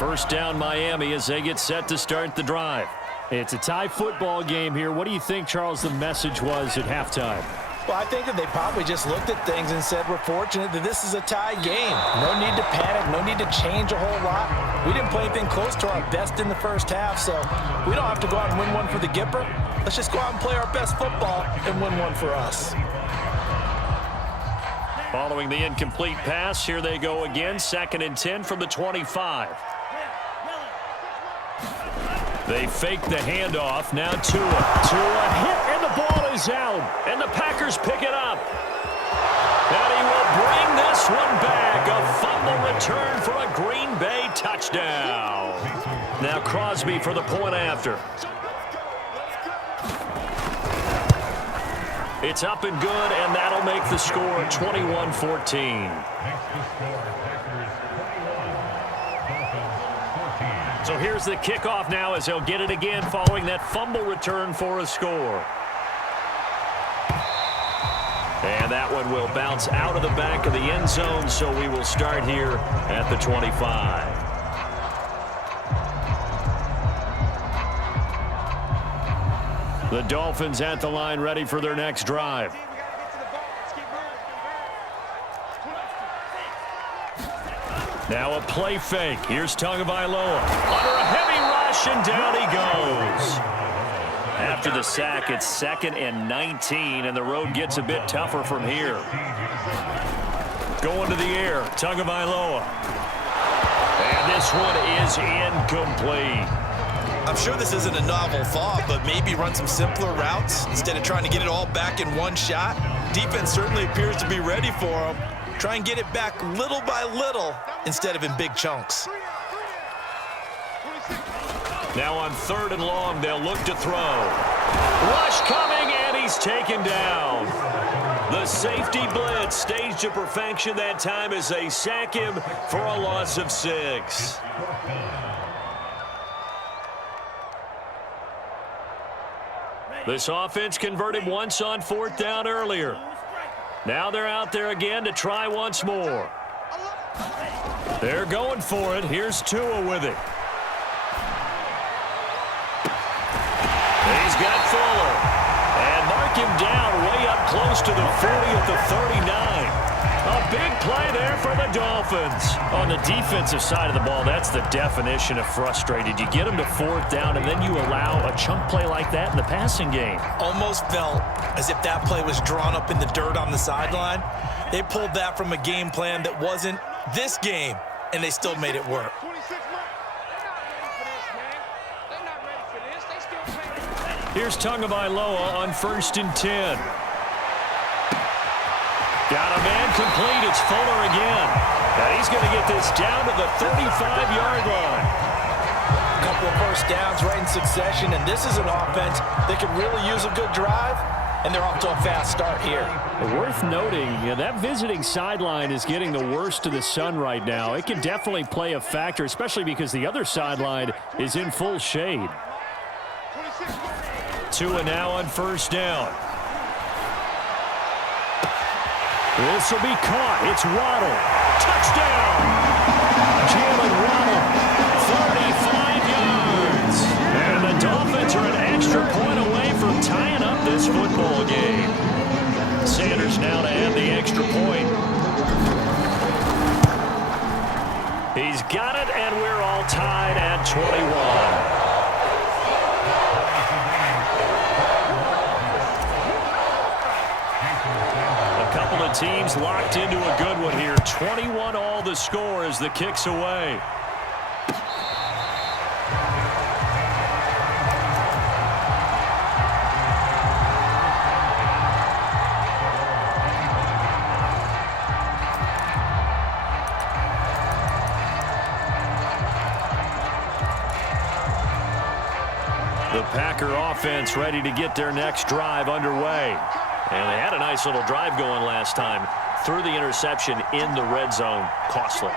First down Miami as they get set to start the drive. It's a tie football game here. What do you think, Charles, the message was at halftime? Well, I think that they probably just looked at things and said, we're fortunate that this is a tie game. No need to panic, no need to change a whole lot. We didn't play anything close to our best in the first half, so we don't have to go out and win one for the Gipper. Let's just go out and play our best football and win one for us. Following the incomplete pass, here they go again. 2nd and 10 from the 25. They fake the handoff. Now Tua hit, and the ball is out. And the Packers pick it up. And he will bring this one back. A fumble return for a Green Bay touchdown. Now Crosby for the point after. It's up and good, and that'll make the score 21-14. So here's the kickoff now as they'll get it again following that fumble return for a score. And that one will bounce out of the back of the end zone, so we will start here at the 25. The Dolphins at the line ready for their next drive. Now a play fake. Here's Tagovailoa. Under a heavy rush, and down he goes. After the sack, it's 2nd and 19, and the road gets a bit tougher from here. Going to the air, Tagovailoa. And this one is incomplete. I'm sure this isn't a novel thought, but maybe run some simpler routes instead of trying to get it all back in one shot. Defense certainly appears to be ready for him. Try and get it back little by little instead of in big chunks. Now on 3rd and long, they'll look to throw. Rush coming, and he's taken down. The safety blitz staged to perfection that time as they sack him for a loss of 6. This offense converted once on 4th down earlier. Now they're out there again to try once more. They're going for it. Here's Tua with it. He's got Fuller. And mark him down way up close to the 40 at the 39. A big play there for the Dolphins. On the defensive side of the ball, that's the definition of frustrated. You get them to 4th down, and then you allow a chunk play like that in the passing game. Almost felt as if that play was drawn up in the dirt on the sideline. They pulled that from a game plan that wasn't this game, and they still made it work. Here's Tagovailoa on 1st and 10. Got a man complete. It's Fuller again. And he's going to get this down to the 35-yard line. A couple of first downs right in succession, and this is an offense that could really use a good drive, and they're off to a fast start here. Worth noting, that visiting sideline is getting the worst of the sun right now. It can definitely play a factor, especially because the other sideline is in full shade. Tua now on 1st down. This will be caught. It's Waddle. Touchdown! Jalen Waddle, 35 yards. And the Dolphins are an extra point away from tying up this football game. Sanders now to add the extra point. He's got it, and we're all tied at 21. Teams locked into a good one here. 21 all the score as the kick's away. The Packer offense ready to get their next drive underway. And they had a nice little drive going last time. Threw the interception in the red zone. Costly.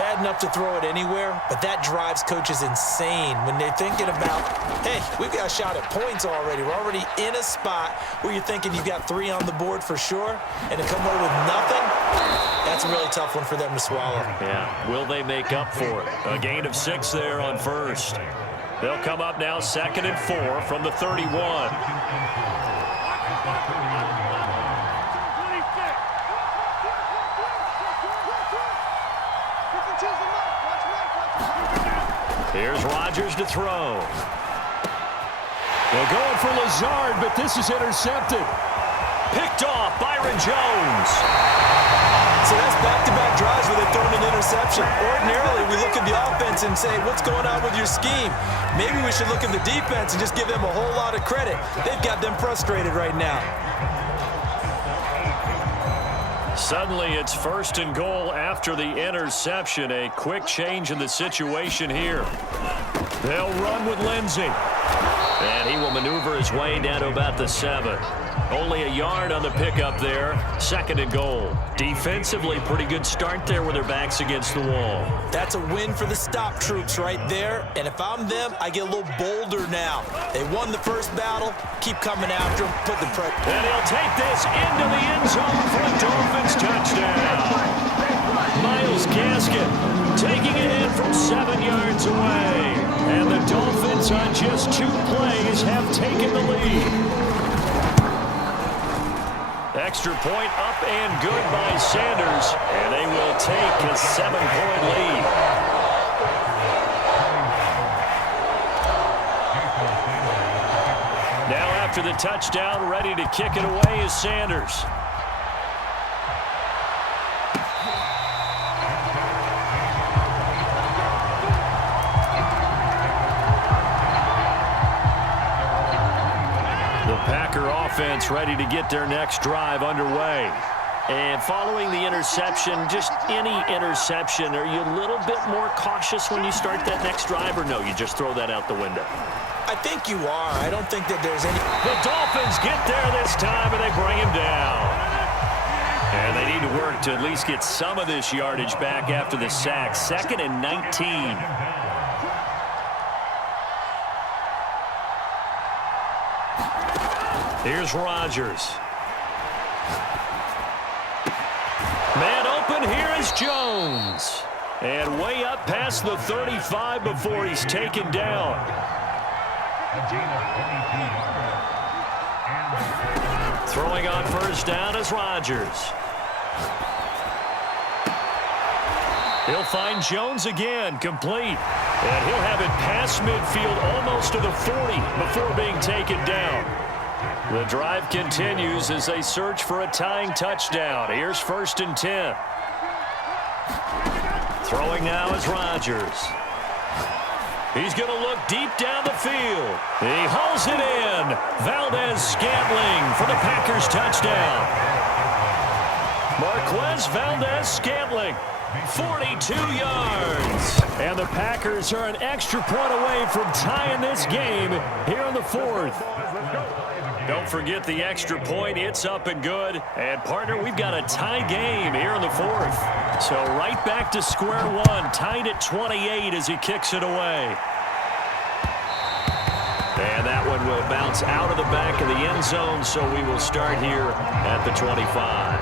bad enough to throw it anywhere, but that drives coaches insane when they're thinking about, hey, we've got a shot at points already. We're already in a spot where you're thinking you've got 3 on the board for sure, and to come away with nothing, that's a really tough one for them to swallow. Yeah, will they make up for it? A gain of 6 there on first. They'll come up now 2nd and 4 from the 31. Here's Rodgers to throw. They're going for Lazard, but this is intercepted. Picked off Byron Jones. So that's back-to-back drives where they've thrown an interception. Ordinarily, we look at the offense and say, what's going on with your scheme? Maybe we should look at the defense and just give them a whole lot of credit. They've got them frustrated right now. Suddenly, it's 1st and goal after the interception. A quick change in the situation here. They'll run with Lindsey. And he will maneuver his way down to about the 7. Only a yard on the pickup there. 2nd and goal. Defensively, pretty good start there with their backs against the wall. That's a win for the stop troops right there. And if I'm them, I get a little bolder now. They won the first battle. Keep coming after them. Put the pressure. And he'll take this into the end zone for a Dolphins touchdown. Myles Gaskin taking it in from 7 yards away. And the Dolphins on just 2 plays have taken the lead. Extra point up and good by Sanders, and they will take a 7-point lead. Now after the touchdown, ready to kick it away is Sanders. Packer offense ready to get their next drive underway. And following the interception, just any interception, are you a little bit more cautious when you start that next drive, or no, you just throw that out the window? I think you are. I don't think that there's any... The Dolphins get there this time, and they bring him down. And they need to work to at least get some of this yardage back after the sack. 2nd and 19. Here's Rodgers. Man open, here is Jones. And way up past the 35 before he's taken down. Throwing on first down is Rodgers. He'll find Jones again, complete. And he'll have it past midfield almost to the 40 before being taken down. The drive continues as they search for a tying touchdown. Here's 1st and 10. Throwing now is Rodgers. He's going to look deep down the field. He hauls it in. Valdez-Scantling for the Packers touchdown. Marquez Valdez-Scantling, 42 yards. And the Packers are an extra point away from tying this game here in the 4th. Don't forget the extra point. It's up and good. And, partner, we've got a tie game here in the 4th. So right back to square one, tied at 28 as he kicks it away. And that one will bounce out of the back of the end zone, so we will start here at the 25.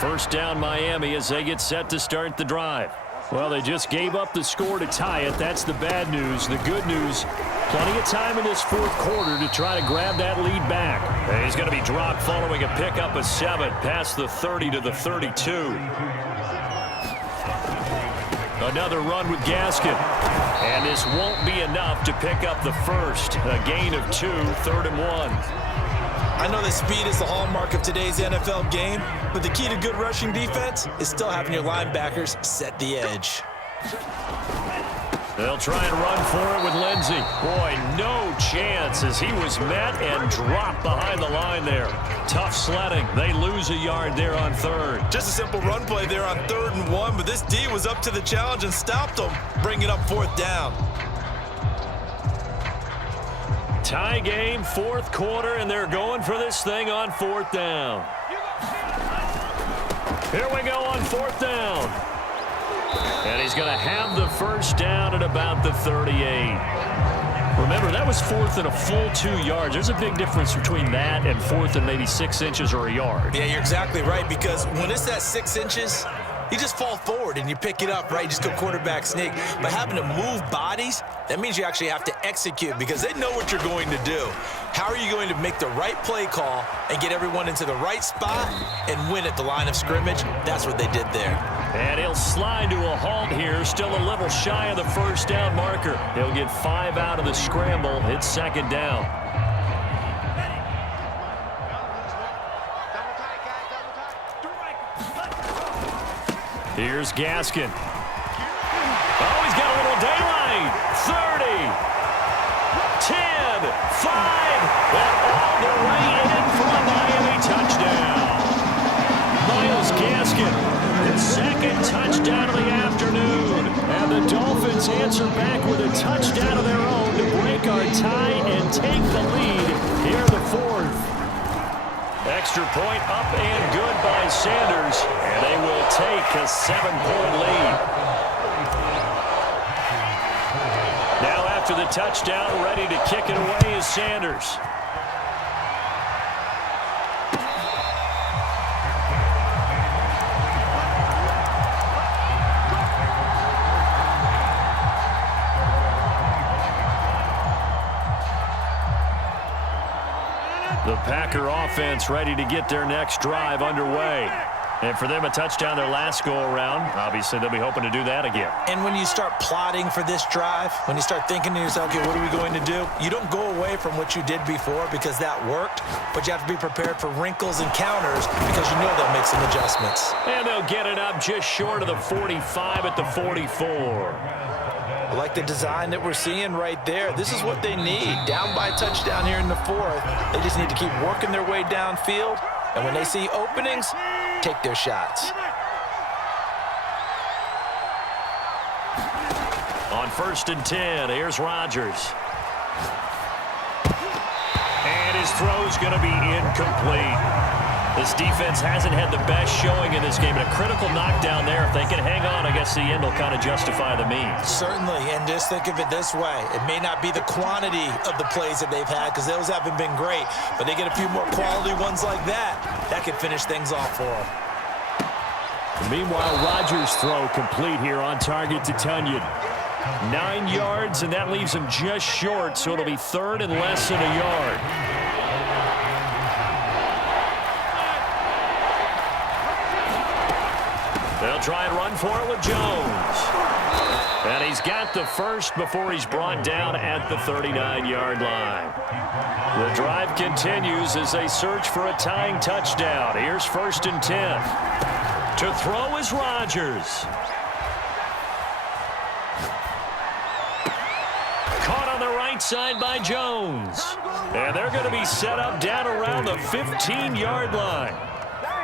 First down Miami as they get set to start the drive. Well, they just gave up the score to tie it. That's the bad news. The good news, plenty of time in this 4th quarter to try to grab that lead back. And he's going to be dropped following a pickup of 7 past the 30 to the 32. Another run with Gaskin. And this won't be enough to pick up the first. A gain of 2, 3rd and 1. I know that speed is the hallmark of today's NFL game, but the key to good rushing defense is still having your linebackers set the edge. They'll try and run for it with Lindsey. Boy, no chance as he was met and dropped behind the line there. Tough sledding. They lose a yard there on 3rd. Just a simple run play there on 3rd and 1, but this D was up to the challenge and stopped them, bringing up 4th down. Tie game, fourth quarter, and they're going for this thing on fourth down. Here we go on fourth down. And he's going to have the first down at about the 38. Remember, that was fourth and a full 2 yards. There's a big difference between that and fourth and maybe 6 inches or a yard. Yeah, you're exactly right, because when it's that 6 inches, you just fall forward and you pick it up, right? You just go quarterback sneak. But having to move bodies, that means you actually have to execute because they know what you're going to do. How are you going to make the right play call and get everyone into the right spot and win at the line of scrimmage? That's what they did there. And he'll slide to a halt here, still a little shy of the first down marker. He'll get 5 out of the scramble. It's second down. Here's Gaskin. Oh, he's got a little daylight. 30, 10, 5, and all the way in for a Miami touchdown. Myles Gaskin, his second touchdown of the afternoon. And the Dolphins answer back with a touchdown of their own to break our tie and take the lead here in the fourth. Extra point up and good by Sanders, and they will take a 7-point lead. Now after the touchdown, ready to kick it away is Sanders. The Packer offense ready to get their next drive underway. And for them, a touchdown their last go-around. Obviously, they'll be hoping to do that again. And when you start plotting for this drive, when you start thinking to yourself, okay, what are we going to do? You don't go away from what you did before because that worked, but you have to be prepared for wrinkles and counters because you know they'll make some adjustments. And they'll get it up just short of the 45 at the 44. I like the design that we're seeing right there. This is what they need. Down by a touchdown here in the fourth. They just need to keep working their way downfield. And when they see openings, take their shots. On 1st and 10, here's Rodgers. And his throw's going to be incomplete. This defense hasn't had the best showing in this game. And a critical knockdown there. If they can hang on, I guess the end will kind of justify the means. Certainly, and just think of it this way. It may not be the quantity of the plays that they've had because those haven't been great, but they get a few more quality ones like that. That could finish things off for them. Meanwhile, Rodgers' throw complete here on target to Tunyon. 9 yards, and that leaves him just short, so it'll be third and less than a yard. They'll try and run for it with Jones. And he's got the first before he's brought down at the 39-yard line. The drive continues as they search for a tying touchdown. Here's 1st and 10. To throw is Rodgers. Caught on the right side by Jones. And they're going to be set up down around the 15-yard line.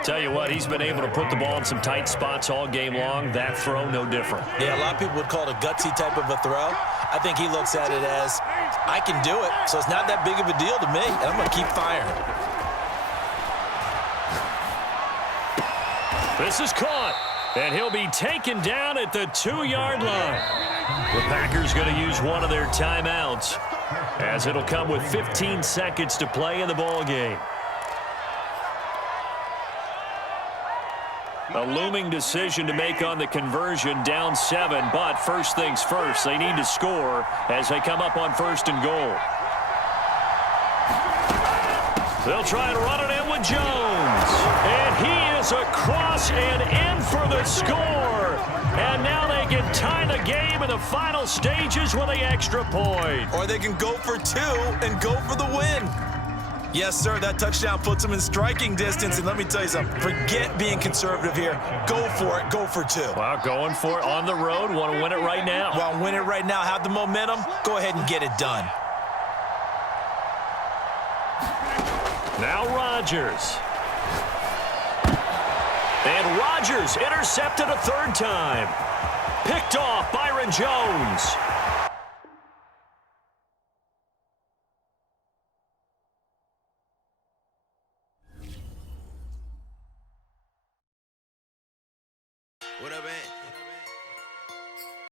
Tell you what, he's been able to put the ball in some tight spots all game long. That throw, no different. Yeah, a lot of people would call it a gutsy type of a throw. I think he looks at it as, I can do it, so it's not that big of a deal to me, and I'm going to keep firing. This is caught, and he'll be taken down at the 2-yard line. The Packers going to use one of their timeouts, as it'll come with 15 seconds to play in the ball game. A looming decision to make on the conversion, down 7, but first things first, they need to score as they come up on 1st and goal. They'll try and run it in with Jones, and he is across and in for the score. And now they can tie the game in the final stages with the extra point. Or they can go for 2 and go for the win. Yes, sir, that touchdown puts them in striking distance. And let me tell you something, forget being conservative here. Go for it, go for 2. Well, going for it on the road, want to win it right now. Well, win it right now, have the momentum, go ahead and get it done. Now Rodgers. And Rodgers intercepted a 3rd time. Picked off Byron Jones.